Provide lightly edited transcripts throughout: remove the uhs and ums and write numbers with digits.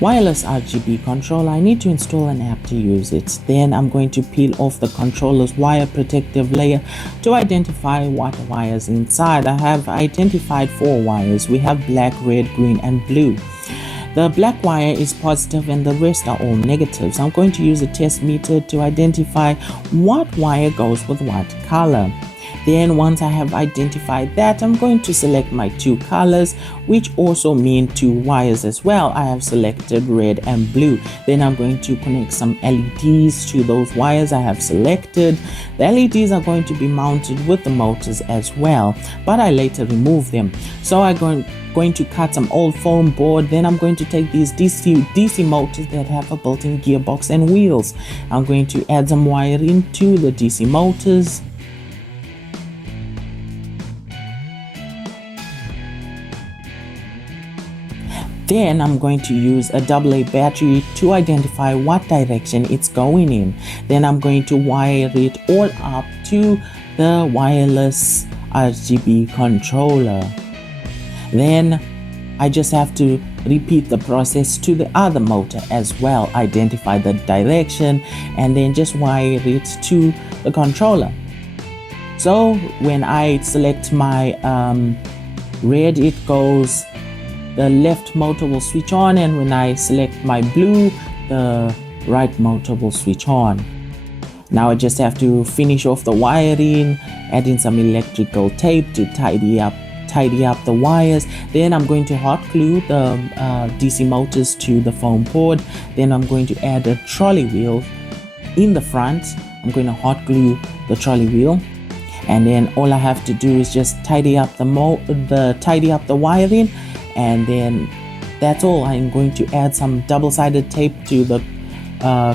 wireless RGB controller, I need to install an app to use it. Then I'm going to peel off the controller's wire protective layer to identify what wires inside. I have identified 4 wires. We have black, red, green, and blue. The black wire is positive and the rest are all negatives. I'm going to use a test meter to identify what wire goes with what color. Then once I have identified that, I'm going to select my 2 colors, which also mean 2 wires as well. I have selected red and blue. Then I'm going to connect some LEDs to those wires I have selected. The LEDs are going to be mounted with the motors as well, but I later remove them. So I'm going to cut some old foam board. Then I'm going to take these DC motors that have a built-in gearbox and wheels. I'm going to add some wiring to the DC motors. Then I'm going to use a AA battery to identify what direction it's going in. Then I'm going to wire it all up to the wireless RGB controller. Then I just have to repeat the process to the other motor as well. Identify the direction and then just wire it to the controller. So when I select my red, it goes, the left motor will switch on, and when I select my blue, the right motor will switch on. Now I just have to finish off the wiring, add in some electrical tape to tidy up the wires. Then I'm going to hot glue the DC motors to the foam board. Then I'm going to add a trolley wheel in the front. I'm going to hot glue the trolley wheel, and then all I have to do is just tidy up the wiring, and then that's all. I'm going to add some double-sided tape to the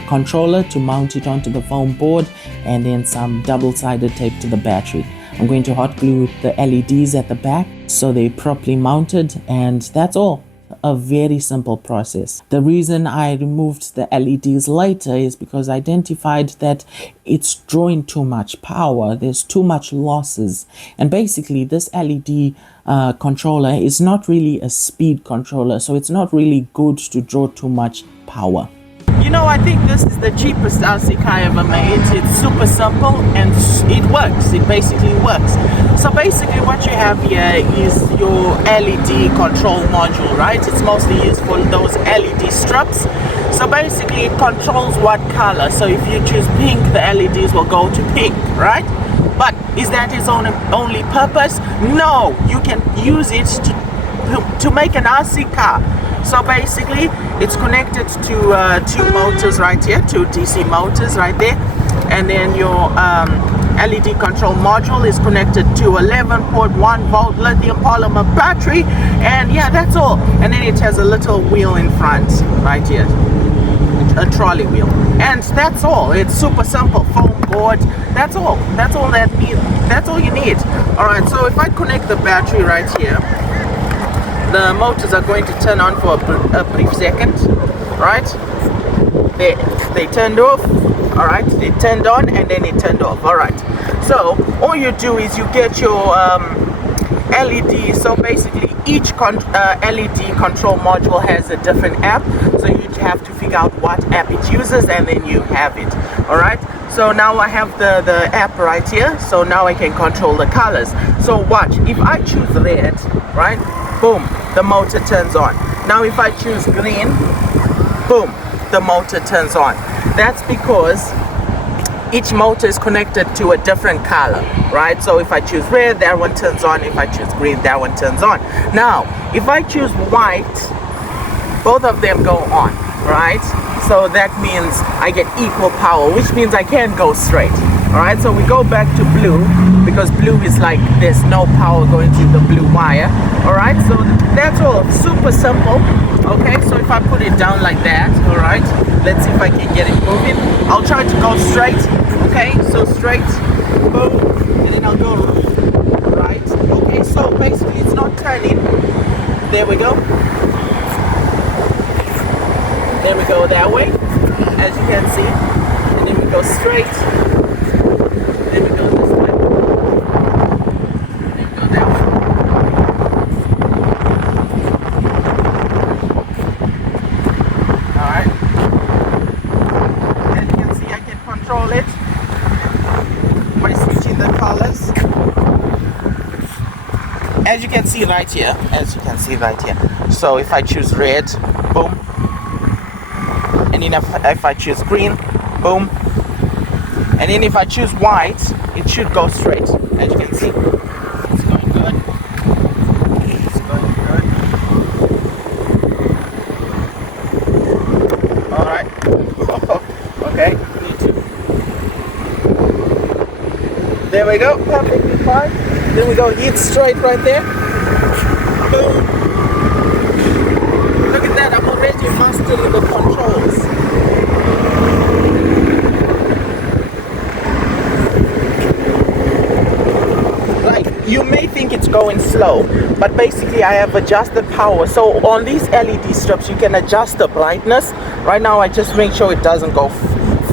controller to mount it onto the foam board, and then some double-sided tape to the battery. I'm going to hot glue the LEDs at the back so they're properly mounted, and that's all. A very simple process. The reason I removed the LEDs later is because I identified that it's drawing too much power. There's too much losses, and basically this LED controller is not really a speed controller, so it's not really good to draw too much power. You know, I think this is the cheapest RC car ever made. It's super simple and it works. It basically works. So basically what you have here is your LED control module, right? It's mostly used for those LED strips. So basically it controls what color. So if you choose pink, the LEDs will go to pink, right? But is that its only purpose? No, you can use it to make an RC car. So basically it's connected to 2 motors right here, 2 DC motors right there, and then your LED control module is connected to 11.1 volt lithium polymer battery, and yeah, that's all. And then it has a little wheel in front right here, a trolley wheel, and that's all. It's super simple. Foam board, that's all. That's all you need. All right, so if I connect the battery right here, the motors are going to turn on for a brief second, right? They turned off, all right? They turned on and then it turned off, all right? So all you do is you get your LED. So basically each LED control module has a different app, so you have to figure out what app it uses, and then you have it. All right, so now I have the app right here, so now I can control the colors. So watch, if I choose red, right, boom, the motor turns on. Now if I choose green, boom, the motor turns on. That's because each motor is connected to a different color, right? So if I choose red, that one turns on. If I choose green, that one turns on. Now if I choose white, both of them go on, right? So that means I get equal power, which means I can go straight. All right, so we go back to blue, because blue is like there's no power going to the blue wire. All right, so that's all. Super simple. Okay, so if I put it down like that, all right, let's see if I can get it moving. I'll try to go straight. Okay, so straight, boom, and then I'll go right. Okay, so basically it's not turning. There we go. Then we go that way, as you can see, and then we go straight. Then we go this way. Then we go that way. as you can see right here, so if I choose red, boom, and then if I choose green, boom, and then if I choose white, it should go straight, as you can see. It's going good. It's going good. Alright. Okay, me too. There we go, perfectly fine. Then we go hit straight right there. Boom. Look at that, I'm already mastering the controls. You may think it's going slow, but basically I have adjusted power. So on these LED strips, you can adjust the brightness. Right now I just make sure it doesn't go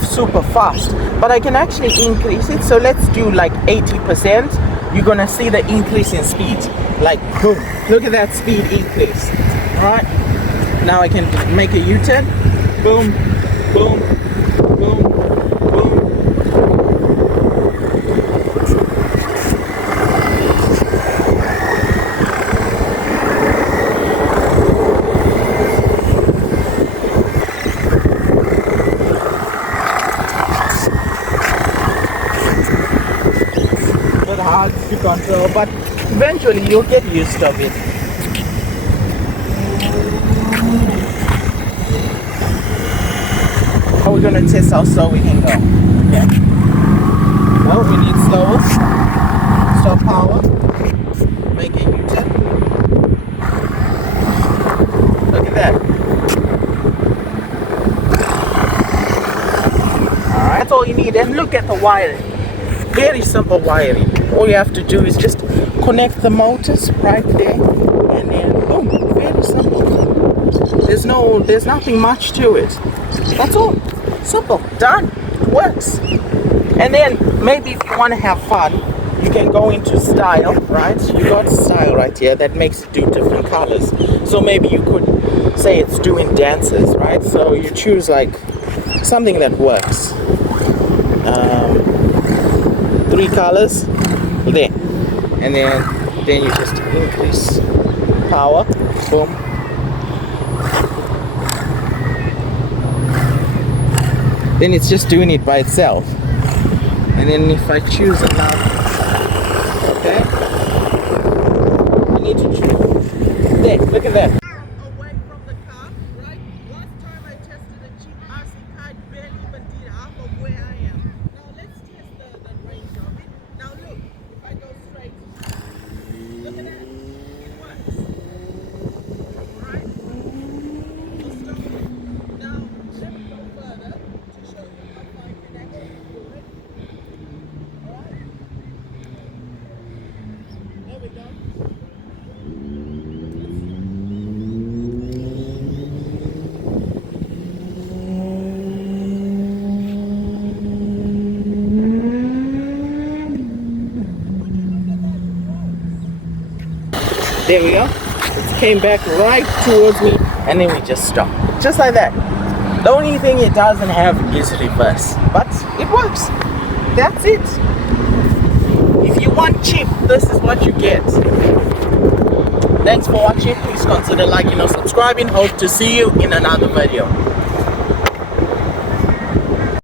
super fast, but I can actually increase it. So let's do like 80%. You're gonna see the increase in speed. Like boom, look at that speed increase. All right, now I can make a U-turn. Boom, boom, boom, boom. Hard to control, but eventually you'll get used to it. Now we're gonna test how slow we can go. Okay. Well, we need slower. Stop power. Make a U-turn. Look at that. Alright, that's all you need. And look at the wiring. Very simple wiring. All you have to do is just connect the motors right there, and then boom, very simple. There's nothing much to it. That's all. Simple, done, works. And then maybe if you want to have fun, you can go into style, right? You got style right here that makes it do different colors. So maybe you could say it's doing dances, right? So you choose like something that works. 3 colors there, and then you just increase power. Boom. Then it's just doing it by itself. And then if I choose another, okay, you need to choose there. Look at that. Away from the car, right? Last time I tested a cheap RC car, it barely even did half of where I am. Now let's test the range of it. Now look, if I go straight, look at that, it works. Alright? So stop it. Now let me go further to show you how far I can actually do it. Alright? There we go. There we go. It came back right towards me, and then we just stopped. Just like that. The only thing it doesn't have is reverse, but it works. That's it. If you want cheap, this is what you get. Thanks for watching. Please consider liking or subscribing. Hope to see you in another video.